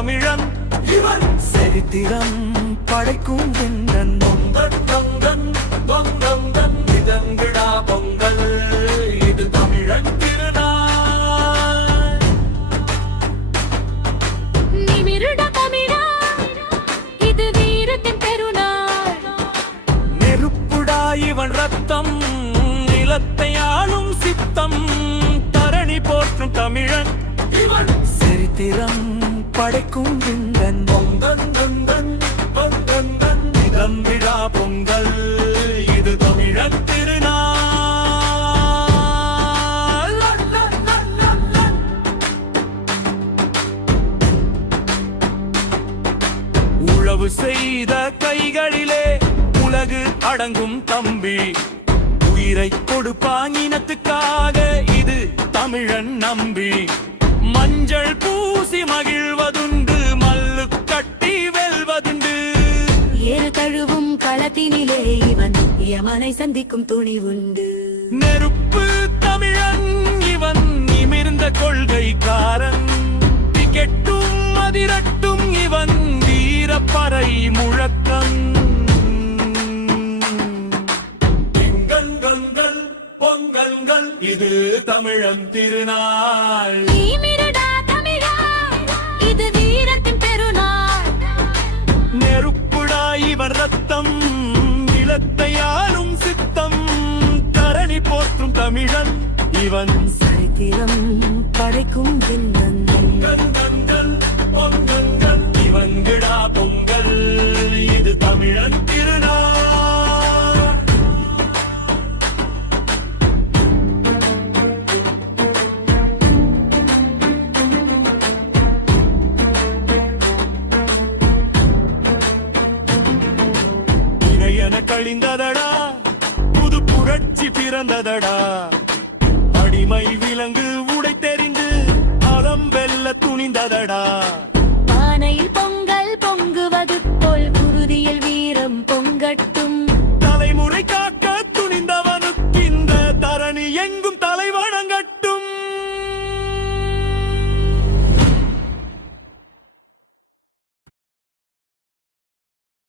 தமிழன் இவன் சரித்திரம் படைக்கும் வெண்ணன் பொங்கல் பொங்கல் பொங்கல் இதங்கிடா பொங்கல் இது தமிழன் திருநாள் நிமிருட தமிழா இது வீரத்தின் பெருநாள் நெருப்புடா இவன் ரத்தம் நிலத்தை ஆளும் சித்தம் தரணி போற்றும் தமிழன் இவன் சரித்திரம் படைக்கும் விந்தன் பொங்கன் பொங்கன் பொங்கன் இதம்பிழா பொங்கல் இது தமிழன் திருநாள் உழவு செய்த கைகளிலே உலகு அடங்கும் தம்பி உயிரை கொடுப்பான் இனத்துக்காக இது தமிழன் நம்பி மஞ்சள் பூசி மகிழ்வதுண்டு மல்லு கட்டி வெல்வதுண்டு ஏறு கழுவும் களத்தினிலே இவன் யமனை சந்திக்கும் துணிவுண்டு நெருப்பு தமிழன் இவன் நிமிர்ந்த கொள்கைக்காரன் டிக்கெட்டும் அதிரட்டும் இவன் வீரப்பறை முழக்கம் பொங்கல்கள் இது தமிழன் திருநாள் நிமிருடா தமிழா இது வீரத்தின் பெருநாள் நெருப்புடா இவன் ரத்தம் நிலத்தை ஆளும் சித்தம் தரணி போற்றும் தமிழன் இவன் சரித்திரம் படைக்கும் விந்தன் பொங்கல் பொங்கல் பொங்கல் இவன்கிடா பொங்கல் இது தமிழன் திருநாள் கழிந்ததடா புது புரட்சி பிறந்ததடா அடிமை விலங்கு